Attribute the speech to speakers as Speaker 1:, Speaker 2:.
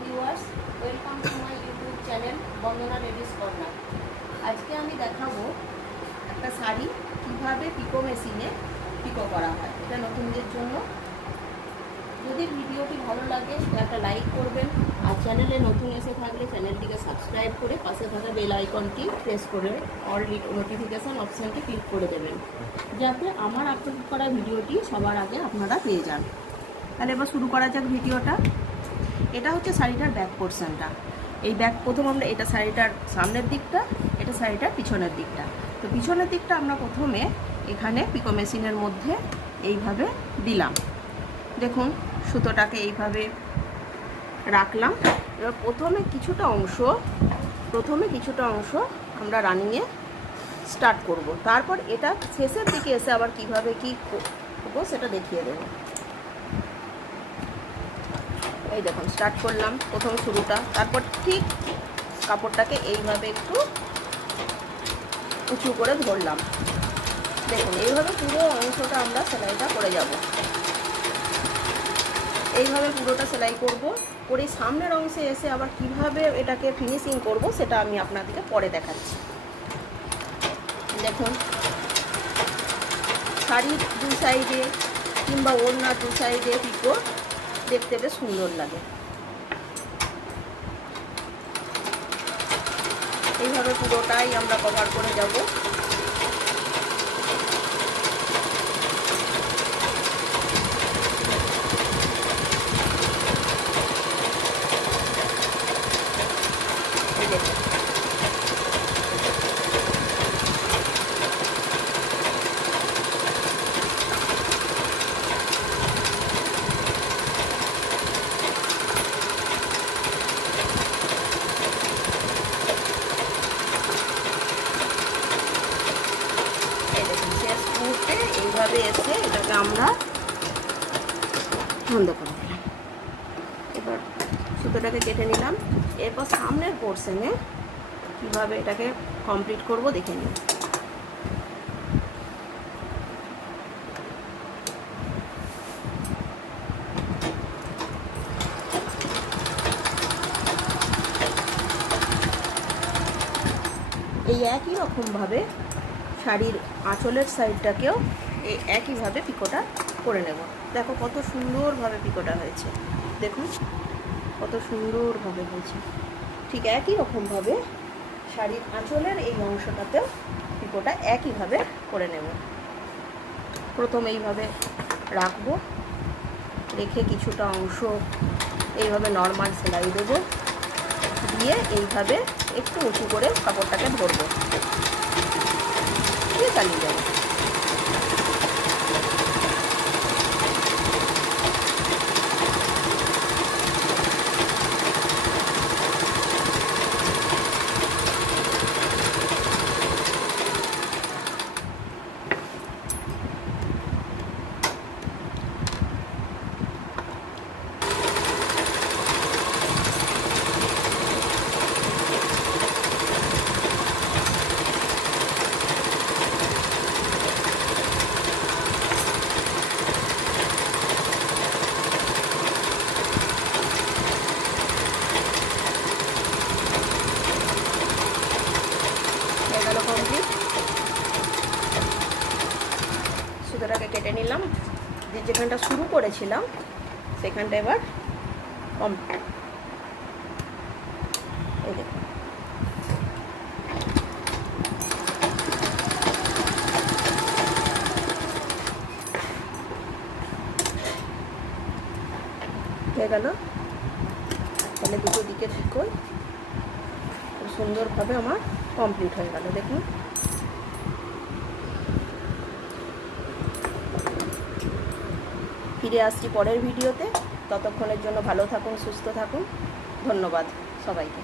Speaker 1: Viewers welcome to my YouTube channel Bandana ladies corner আজকে আমি দেখাবো একটা শাড়ি, কীভাবে পিকো মেশিনে পিকো করা হয়। এটা নতুনদের জন্য। যদি ভিডিওটি ভালো লাগে, একটা লাইক করবেন। আর চ্যানেলে নতুন এসে থাকলে চ্যানেলটিকে সাবস্ক্রাইব করে পাশে থাকা বেল আইকনটি প্রেস করে অল নোটিফিকেশান অপশানটি ক্লিক করে দেবেন। যাতে আমার আপলোড করা ভিডিওটি সবার আগে আপনারা পেয়ে যান। তাহলে এবার শুরু করা যাক ভিডিওটা। এটা হচ্ছে শাড়িটার ব্যাক পোর্শনটা এই ব্যাক প্রথম আমরা এটা শাড়িটার সামনের দিকটা, এটা শাড়িটার পিছনের দিকটা। তো পিছনের দিকটা আমরা প্রথমে এখানে পিকো মেশিনের মধ্যে এইভাবে দিলাম। দেখুন, সুতোটাকে এইভাবে রাখলাম। এবার প্রথমে কিছুটা অংশ, প্রথমে কিছুটা অংশ আমরা রানিংয়ে স্টার্ট করব। তারপর এটা শেষের দিকে এসে আবার কীভাবে কি করব সেটা দেখিয়ে দেবো। এই দেখুন স্টার্ট করলাম প্রথম শুরুটা। তারপর ঠিক কাপড়টাকে এইভাবে একটু উঁচু করে ধরলাম। দেখুন, এইভাবে পুরো অংশটা আমরা সেলাইটা করে যাব। এইভাবে পুরোটা সেলাই করব, করে সামনের অংশে এসে আবার কীভাবে এটাকে ফিনিশিং করব, সেটা আমি আপনাদেরকে পরে দেখাচ্ছি। দেখুন, শাড়ির দু সাইডে কিংবা ওড়নার দু সাইডে পিকো দেখতে বেশ সুন্দর লাগে। এইভাবে পুরোটাই আমরা কভার করে যাব। দেখুন এই দেখুন শেষ মুহূর্তে এইভাবে এসে এটাকে আমরা বন্ধ করে দিলাম। এবার সুতোটাকে কেটে নিলাম। এরপর সামনের পোর্শনে কীভাবে এটাকে কমপ্লিট করব দেখে নিন এই একই রকমভাবে শাড়ির আঁচলের সাইডটাকেও এই একইভাবে পিকোটা করে নেব। দেখো কত সুন্দরভাবে পিকোটা হয়েছে। দেখুন, কত সুন্দরভাবে হয়েছে। ঠিক একই রকমভাবে শাড়ির আঁচলের এই অংশটাতেও পিকোটা একইভাবে করে নেব। প্রথম এইভাবে রাখব। রেখে কিছুটা অংশ এইভাবে নর্মাল সেলাই দেবো। দিয়ে এইভাবে একটু উঁচু করে কাপড়টাকে ধরবো। দিয়ে চালিয়ে যাব। গেল কমপ্লিট সুতোটাকে কেটে নিলাম। যে যেখানটা শুরু করেছিলাম, সেখানটা এবার কমপ্লিট এই দেখুন। হয়ে গেল। তাহলে দুটো দিকে খুব সুন্দরভাবে আমার কমপ্লিট হয়ে গেল, দেখুন। ফিরে আসছি পরের ভিডিওতে। ততক্ষণের জন্য ভালো থাকুন, সুস্থ থাকুন। ধন্যবাদ সবাইকে।